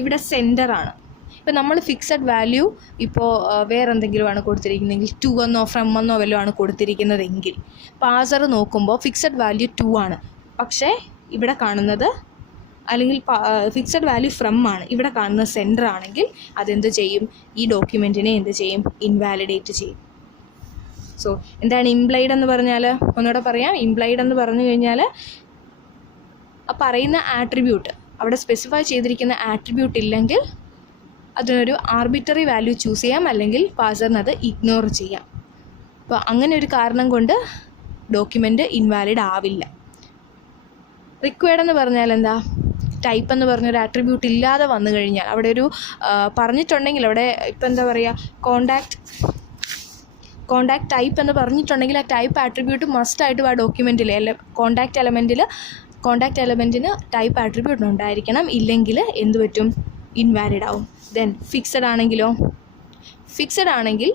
ഇവിടെ സെൻറ്ററാണ്. ഇപ്പോൾ നമ്മൾ ഫിക്സഡ് വാല്യൂ ഇപ്പോൾ വേറെ എന്തെങ്കിലുമാണ് കൊടുത്തിരിക്കുന്നതെങ്കിൽ 2 എന്നോ ഫ്രം എന്നോ വല്ലതും ആണ് കൊടുത്തിരിക്കുന്നതെങ്കിൽ പാസർ നോക്കുമ്പോൾ ഫിക്സഡ് വാല്യൂ 2 ആണ്. പക്ഷേ ഇവിടെ കാണുന്നത് അല്ലെങ്കിൽ ഫിക്സഡ് വാല്യൂ ഫ്രം ആണ്, ഇവിടെ കാണുന്ന സെൻറ്റർ ആണെങ്കിൽ അതെന്ത് ചെയ്യും? ഈ ഡോക്യുമെൻറ്റിനെ എന്ത് ചെയ്യും? ഇൻവാലിഡേറ്റ് ചെയ്യും. സോ എന്താണ് ഇംപ്ലൈഡ് എന്ന് പറഞ്ഞാൽ? ഒന്നുകൂടെ പറയാം. ഇംപ്ലൈഡ് എന്ന് പറഞ്ഞു കഴിഞ്ഞാൽ ആ പറയുന്ന ആട്രിബ്യൂട്ട്, അവിടെ സ്പെസിഫൈ ചെയ്തിരിക്കുന്ന ആട്രിബ്യൂട്ട് ഇല്ലെങ്കിൽ അതിനൊരു ആർബിറ്ററി വാല്യൂ ചൂസ് ചെയ്യാം, അല്ലെങ്കിൽ പാസറിന് അത് ഇഗ്നോർ ചെയ്യാം. അപ്പോൾ അങ്ങനെ ഒരു കാരണം കൊണ്ട് ഡോക്യുമെൻ്റ് ഇൻവാലിഡ് ആവില്ല. റിക്വയർഡ് എന്ന് പറഞ്ഞാൽ എന്താ? ടൈപ്പ് എന്ന് പറഞ്ഞൊരു ആട്രിബ്യൂട്ട് ഇല്ലാതെ വന്നു കഴിഞ്ഞാൽ, അവിടെ ഒരു പറഞ്ഞിട്ടുണ്ടെങ്കിൽ, അവിടെ ഇപ്പം എന്താ പറയുക, കോണ്ടാക്ട് ടൈപ്പ് എന്ന് പറഞ്ഞിട്ടുണ്ടെങ്കിൽ ആ ടൈപ്പ് ആട്രിബ്യൂട്ട് മസ്റ്റായിട്ടും ആ ഡോക്യുമെൻറ്റിൽ കോണ്ടാക്ട് എലമെൻറ്റിന് ടൈപ്പ് ആട്രിബ്യൂട്ട് ഉണ്ടായിരിക്കണം. ഇല്ലെങ്കിൽ എന്ത് പറ്റും? ഇൻവാലിഡ് ആവും. ദെൻ ഫിക്സഡ് ആണെങ്കിലോ? ഫിക്സഡ് ആണെങ്കിൽ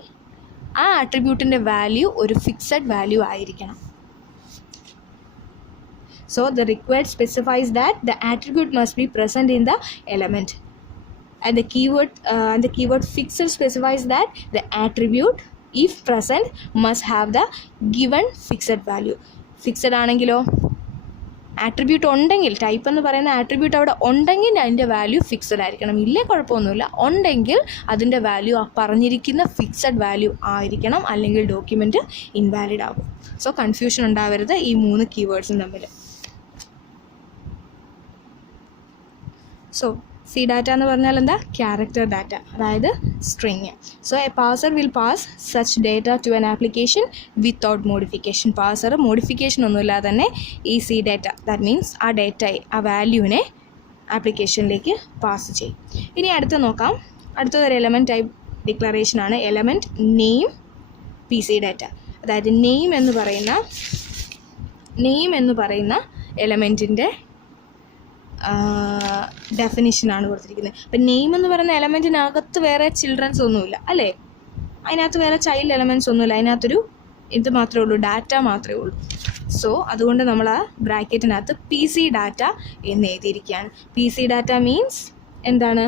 ആ ആട്രിബ്യൂട്ടിൻ്റെ വാല്യൂ ഒരു ഫിക്സഡ് വാല്യൂ ആയിരിക്കണം. So the required specifies that the attribute must be present in the element, and the keyword fixed specifies that the attribute, if present, must have the given fixed value. Fixed ആണെങ്കിലോ? Attribute ഉണ്ടെങ്കിൽ, type എന്ന് പറയുന്ന attribute അവിടെ ഉണ്ടെങ്കിൽ അതിൻ്റെ value fixed ആയിരിക്കണം. ഇല്ലേ കുഴപ്പമൊന്നുമില്ല. ഉണ്ടെങ്കിൽ അതിൻ്റെ വാല്യൂ ആ പറഞ്ഞിരിക്കുന്ന ഫിക്സഡ് വാല്യൂ ആയിരിക്കണം, അല്ലെങ്കിൽ ഡോക്യുമെൻറ്റ് ഇൻവാലിഡ് ആകും. സോ കൺഫ്യൂഷൻ ഉണ്ടാവരുത് ഈ 3 കീവേഡ്സും തമ്മിൽ. സോ സി ഡാറ്റ എന്ന് പറഞ്ഞാൽ എന്താ? ക്യാരക്ടർ ഡാറ്റ, അതായത് string. So a parser will parse such data to an application without modification. Parser modification ഒന്നുമില്ലാതെ തന്നെ ഈ സി ഡാറ്റ, ദാറ്റ് മീൻസ് ആ ഡേറ്റയെ, ആ വാല്യൂവിനെ ആപ്ലിക്കേഷനിലേക്ക് പാസ് ചെയ്യും. ഇനി അടുത്ത് നോക്കാം. അടുത്തതൊരു എലമെൻറ്റ് ടൈപ്പ് ഡിക്ലറേഷനാണ്. Element name P C data. അതായത് നെയിം എന്ന് പറയുന്ന എലമെൻറ്റിൻ്റെ ഡെഫിനിഷനാണ് കൊടുത്തിരിക്കുന്നത്. അപ്പം നെയിം എന്ന് പറയുന്ന എലമെൻറ്റിനകത്ത് വേറെ ചിൽഡ്രൻസ് ഒന്നുമില്ല അല്ലേ? അതിനകത്ത് വേറെ ചൈൽഡ് എലമെൻറ്റ്സ് ഒന്നുമില്ല. അതിനകത്തൊരു ഇത് മാത്രമേ ഉള്ളൂ, ഡാറ്റ മാത്രമേ ഉള്ളൂ. സോ അതുകൊണ്ട് നമ്മൾ ആ ബ്രാക്കറ്റിനകത്ത് പി സി ഡാറ്റ എന്ന് എഴുതിയിരിക്കുകയാണ്. പി സി ഡാറ്റ മീൻസ് എന്താണ്?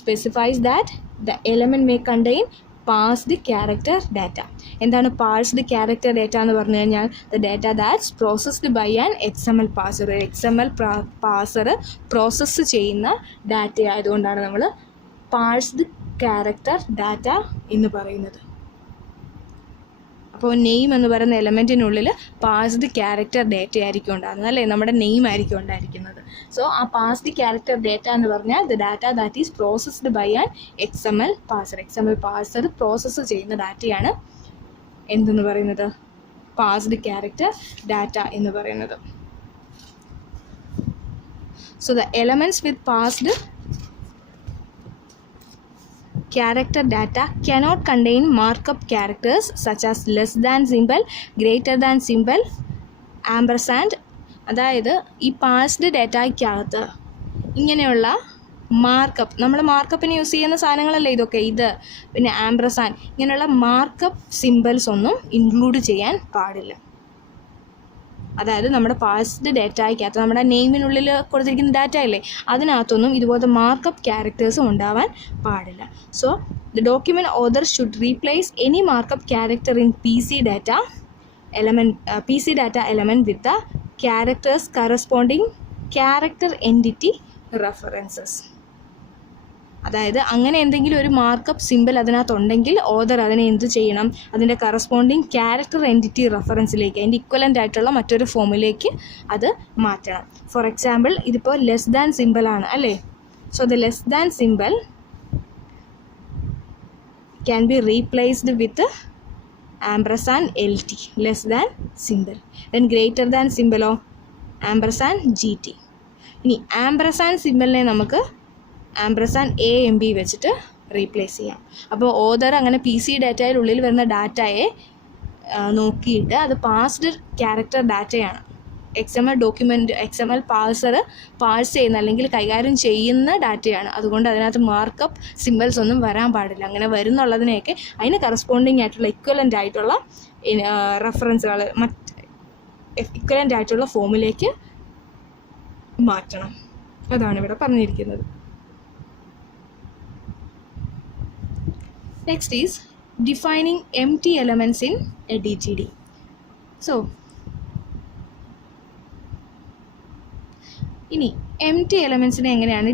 Specifies that the element may contain parsed character data. എന്താണ് പാസ്ഡ് ക്യാരക്ടർ ഡാറ്റ എന്ന് പറഞ്ഞു കഴിഞ്ഞാൽ? The data that's processed by an XML parser. ഒരു XML പാസർ പ്രോസസ്സ് ചെയ്യുന്ന ഡാറ്റ ആയതുകൊണ്ടാണ് നമ്മൾ പാസ്ഡ് ക്യാരക്ടർ ഡാറ്റ എന്ന് പറയുന്നത്. അപ്പോൾ നെയിം എന്ന് പറയുന്ന എലമെൻറ്റിനുള്ളിൽ പാസ്ഡ് ക്യാരക്ടർ ഡാറ്റ ആയിരിക്കും ഉണ്ടാകുന്നത് അല്ലേ? നമ്മുടെ നെയിം ആയിരിക്കും ഉണ്ടായിരിക്കുന്നത്. സോ ആ പാസ്ഡ് ക്യാരക്ടർ ഡാറ്റ എന്ന് പറഞ്ഞാൽ the data that is processed by an XML parser. XML parser process ചെയ്യുന്ന ഡാറ്റയാണ് എന്തെന്ന് പറയുന്നത്? പാസ്ഡ് ക്യാരക്ടർ ഡാറ്റ എന്ന് പറയുന്നത്. So the elements with parsed character data cannot contain markup characters such as less than symbol, greater than symbol, ampersand. അതായത് ഈ passed ഡാറ്റയ്ക്കകത്ത് ഇങ്ങനെയുള്ള markup, നമ്മൾ മാർക്കപ്പിന് യൂസ് ചെയ്യുന്ന സാധനങ്ങളല്ലേ ഇതൊക്കെ, ഇത് പിന്നെ ആംപർസാൻഡ്, ഇങ്ങനെയുള്ള മാർക്കപ്പ് സിമ്പിൾസ് ഒന്നും ഇൻക്ലൂഡ് ചെയ്യാൻ പാടില്ല. അതായത് നമ്മുടെ പാസ്ഡ് ഡാറ്റയ്ക്കകത്ത്, നമ്മുടെ നെയിമിനുള്ളിൽ കൊടുത്തിരിക്കുന്ന ഡാറ്റ അല്ലേ, അതിനകത്തൊന്നും ഇതുപോലത്തെ മാർക്കപ്പ് ക്യാരക്ടേഴ്സും ഉണ്ടാവാൻ പാടില്ല. So the document author should replace any markup character in P C data element with the characters corresponding character entity references. അതായത് അങ്ങനെ എന്തെങ്കിലും ഒരു മാർക്കപ്പ് സിമ്പിൾ അതിനകത്തുണ്ടെങ്കിൽ ഓതർ അതിനെ എന്ത് ചെയ്യണം? അതിൻ്റെ കറസ്പോണ്ടിങ് ക്യാരക്ടർ എൻറ്റിറ്റി റെഫറൻസിലേക്ക്, അതിൻ്റെ ഇക്വലൻ്റ് ആയിട്ടുള്ള മറ്റൊരു ഫോമിലേക്ക് അത് മാറ്റണം. ഫോർ എക്സാമ്പിൾ ഇതിപ്പോൾ ലെസ് ദാൻ സിമ്പിളാണ് അല്ലേ? So the less than symbol can be replaced with ampersand LT, less than symbol. Then greater than സിമ്പിളോ? Ampersand GT. ഇനി ആംപർസാൻഡ് സിമ്പിളിനെ നമുക്ക് ആംപർസാൻഡ് AMB വെച്ചിട്ട് റീപ്ലേസ് ചെയ്യാം. അപ്പോൾ ഓതർ അങ്ങനെ പി സി ഡാറ്റയുടെ ഉള്ളിൽ വരുന്ന ഡാറ്റയെ നോക്കിയിട്ട് അത് പാസ്ഡ് ക്യാരക്ടർ ഡാറ്റയാണ്, XML പാഴ്സർ പാഴ്സ് ചെയ്യുന്ന അല്ലെങ്കിൽ കൈകാര്യം ചെയ്യുന്ന ഡാറ്റയാണ്. അതുകൊണ്ട് അതിനകത്ത് മാർക്കപ്പ് സിമ്പിൾസ് ഒന്നും വരാൻ പാടില്ല. അങ്ങനെ വരുന്നുള്ളതിനെയൊക്കെ അതിന് കറസ്പോണ്ടിങ് ആയിട്ടുള്ള ഇക്വലൻ്റ് ആയിട്ടുള്ള റെഫറൻസുകൾ, ഇക്വലൻ്റ് ആയിട്ടുള്ള ഫോമിലേക്ക് മാറ്റണം. അതാണ് ഇവിടെ പറഞ്ഞിരിക്കുന്നത്. Next is defining empty elements in a DTD. So ഇനി empty elementsനെ എങ്ങനെയാണ്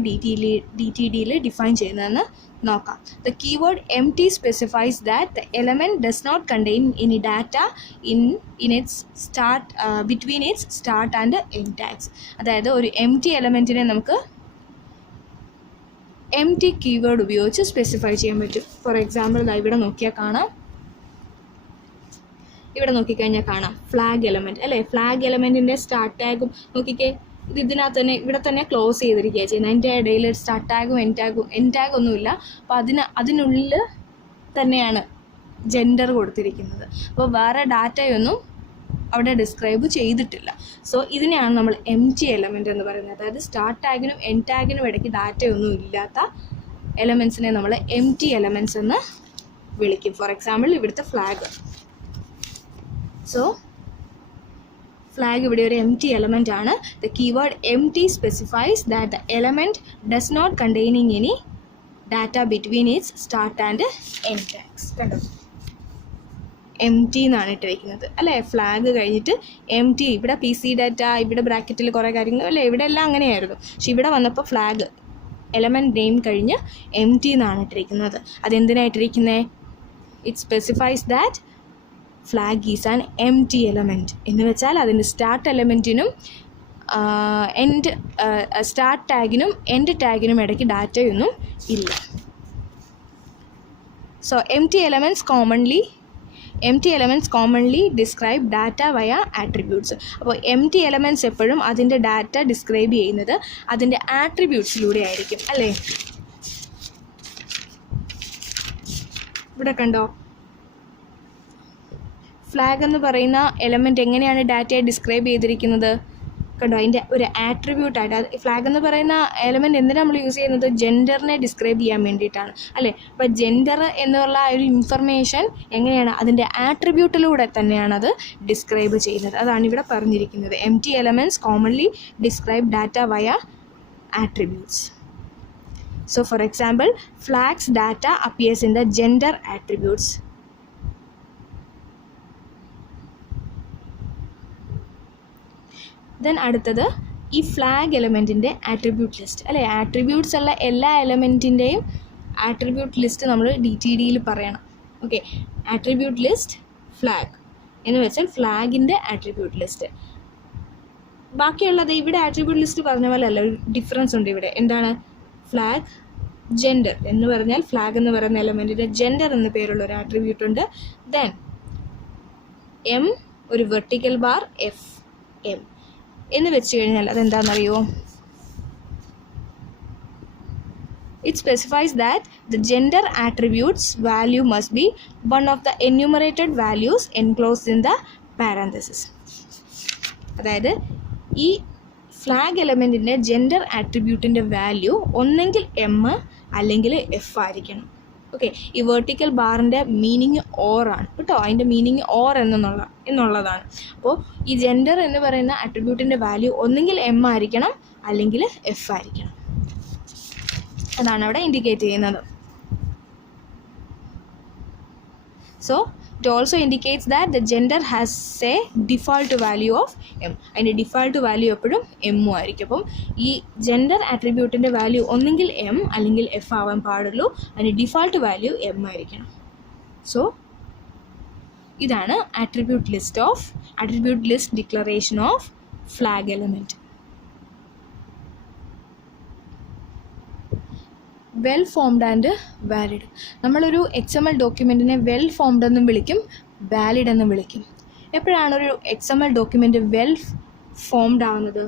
DTDയിൽ ഡിഫൈൻ ചെയ്യുന്നതെന്ന് നോക്കാം. The keyword empty specifies that the element does not contain any data in its start between its start and end tags. അതായത് ഒരു empty elementനെ നമുക്ക് empty keyword ഉപയോഗിച്ച് specify ചെയ്യാൻ പറ്റും. ഫോർ എക്സാമ്പിൾ ഇവിടെ നോക്കിയാൽ കാണാം, ഇവിടെ നോക്കിക്കഴിഞ്ഞാൽ കാണാം ഫ്ലാഗ് എലമെൻറ്റ് അല്ലേ. ഫ്ലാഗ് എലമെൻറ്റിൻ്റെ സ്റ്റാർട്ട് ടാഗും നോക്കിക്കേ, ഇതിനകത്ത് തന്നെ ഇവിടെ തന്നെ ക്ലോസ് ചെയ്തിരിക്കുകയാണ് ചെയ്യുന്നത്. അതിൻ്റെ ഇടയിൽ സ്റ്റാർട്ട് ടാഗും എൻ ടാഗ് ഒന്നുമില്ല. അപ്പോൾ അതിനുള്ളിൽ തന്നെയാണ് ജെൻഡർ കൊടുത്തിരിക്കുന്നത്. അപ്പോൾ വേറെ ഡാറ്റയൊന്നും അവിടെ ഡിസ്ക്രൈബ് ചെയ്തിട്ടില്ല. സോ ഇതിനെയാണ് നമ്മൾ empty എലമെൻറ്റ് എന്ന് പറയുന്നത്. അതായത് സ്റ്റാർട്ട് ടാഗിനും എൻ ടാഗിനും ഇടയ്ക്ക് ഡാറ്റയൊന്നും ഇല്ലാത്ത എലമെൻസിനെ നമ്മൾ empty എലമെൻറ്റ്സ് എന്ന് വിളിക്കും. ഫോർ എക്സാമ്പിൾ ഇവിടുത്തെ ഫ്ലാഗ്. സോ ഫ്ലാഗ് ഇവിടെ ഒരു empty എലമെൻ്റ് ആണ്. The keyword empty specifies that the element does not containing any data between its start and end tags. കണ്ടോ, empty എന്നാണ് ഇട്ടിരിക്കുന്നത് അല്ലേ. ഫ്ലാഗ് കഴിഞ്ഞിട്ട് empty, ഇവിടെ PC ഡാറ്റ, ഇവിടെ ബ്രാക്കറ്റിൽ കുറേ കാര്യങ്ങൾ അല്ലേ, ഇവിടെ എല്ലാം അങ്ങനെയായിരുന്നു. പക്ഷെ ഇവിടെ വന്നപ്പോൾ ഫ്ലാഗ് എലമെൻറ്റ് നെയിം കഴിഞ്ഞ് empty എന്നാണ് ഇട്ടിരിക്കുന്നത്. അതെന്തിനായിട്ടിരിക്കുന്നത്? It specifies that flag is an empty element എന്ന് വെച്ചാൽ അതിൻ്റെ സ്റ്റാർട്ട് എലമെൻറ്റിനും സ്റ്റാർട്ട് ടാഗിനും എൻഡ് ടാഗിനും ഇടയ്ക്ക് ഡാറ്റയൊന്നും ഇല്ല. So empty elements commonly describe data via attributes. അപ്പോൾ empty elements എപ്പോഴും അതിൻ്റെ ഡാറ്റ ഡിസ്ക്രൈബ് ചെയ്യുന്നത് അതിൻ്റെ ആട്രിബ്യൂട്ട്സിലൂടെ ആയിരിക്കും അല്ലേ. ഇവിടെ കണ്ടോ, ഫ്ലാഗ് എന്ന് പറയുന്ന എലമെൻറ്റ് എങ്ങനെയാണ് ഡാറ്റയെ ഡിസ്ക്രൈബ് ചെയ്തിരിക്കുന്നത്? കണ്ടോ, അതിൻ്റെ ഒരു ആട്രിബ്യൂട്ടായിട്ട്. ഫ്ലാഗ് എന്ന് പറയുന്ന എലമെൻറ്റ് എന്തിനാണ് നമ്മൾ യൂസ് ചെയ്യുന്നത്? ജെൻഡറിനെ ഡിസ്ക്രൈബ് ചെയ്യാൻ വേണ്ടിയിട്ടാണ് അല്ലേ. അപ്പോൾ ജെൻഡർ എന്നുള്ള ഒരു ഇൻഫർമേഷൻ എങ്ങനെയാണ്? അതിൻ്റെ ആട്രിബ്യൂട്ടിലൂടെ തന്നെയാണ് അത് ഡിസ്ക്രൈബ് ചെയ്യുന്നത്. അതാണ് ഇവിടെ പറഞ്ഞിരിക്കുന്നത്. empty elements commonly describe data via attributes. So for example, flags data appears in the gender attributes. Then അടുത്തത് ഈ ഫ്ലാഗ് എലമെൻറ്റിൻ്റെ ആട്രിബ്യൂട്ട് ലിസ്റ്റ് അല്ലേ. ആട്രിബ്യൂട്ട്സ് ഉള്ള എല്ലാ എലമെൻറ്റിൻ്റെയും ആട്രിബ്യൂട്ട് ലിസ്റ്റ് നമ്മൾ DTDയിൽ പറയണം. ഓക്കെ, ആട്രിബ്യൂട്ട് ലിസ്റ്റ് ഫ്ലാഗ് എന്ന് വെച്ചാൽ ഫ്ലാഗിൻ്റെ ആട്രിബ്യൂട്ട് ലിസ്റ്റ്. ബാക്കിയുള്ളത് ഇവിടെ ആട്രിബ്യൂട്ട് ലിസ്റ്റ് പറഞ്ഞ പോലെ അല്ല, ഒരു ഡിഫറൻസ് ഉണ്ട് ഇവിടെ. എന്താണ്? ഫ്ലാഗ് ജെൻഡർ എന്ന് പറഞ്ഞാൽ ഫ്ലാഗ് എന്ന് പറയുന്ന എലമെൻറ്റിൻ്റെ ജെൻഡർ എന്ന പേരുള്ള ഒരു ആട്രിബ്യൂട്ട് ഉണ്ട്. ദെൻ M ഒരു വെർട്ടിക്കൽ ബാർ FM എന്ന് വെച്ച് കഴിഞ്ഞാൽ അതെന്താണെന്നറിയോ? It specifies that the gender attribute's value must be one of the enumerated values enclosed in the parenthesis. അതായത് ഈ ഫ്ലാഗ് എലമെൻറ്റിൻ്റെ ജെൻഡർ ആട്രിബ്യൂട്ടിൻ്റെ വാല്യൂ ഒന്നെങ്കിൽ M അല്ലെങ്കിൽ F ആയിരിക്കണം. ഓക്കെ, ഈ വെർട്ടിക്കൽ ബാറിൻ്റെ മീനിങ് ഓറാണ് കേട്ടോ. അതിൻ്റെ മീനിങ് ഓർ എന്നുള്ളതാണ്. അപ്പോൾ ഈ ജെൻഡർ എന്ന് പറയുന്ന ആട്രിബ്യൂട്ടിൻ്റെ വാല്യൂ ഒന്നെങ്കിൽ M ആയിരിക്കണം അല്ലെങ്കിൽ F ആയിരിക്കണം. അതാണ് അവിടെ ഇൻഡിക്കേറ്റ് ചെയ്യുന്നത്. So it also indicates that the gender has A default value of M. അതിൻ്റെ ഡിഫോൾട്ട് വാല്യൂ എപ്പോഴും M ആയിരിക്കും. അപ്പം ഈ ജെൻഡർ ആട്രിബ്യൂട്ടിൻ്റെ വാല്യൂ ഒന്നെങ്കിൽ M അല്ലെങ്കിൽ F ആവാൻ പാടുള്ളൂ. അതിൻ്റെ ഡിഫോൾട്ട് വാല്യൂ M ആയിരിക്കണം. സോ ഇതാണ് attribute list declaration of flag element. Well formed and valid. നമ്മളൊരു XML ഡോക്യുമെൻറ്റിനെ വെൽ ഫോംഡ് എന്നും വിളിക്കും, വാലിഡ് എന്നും വിളിക്കും. എപ്പോഴാണ് ഒരു XML ഡോക്യുമെൻറ്റ് വെൽ ഫോംഡ് ആവുന്നത്?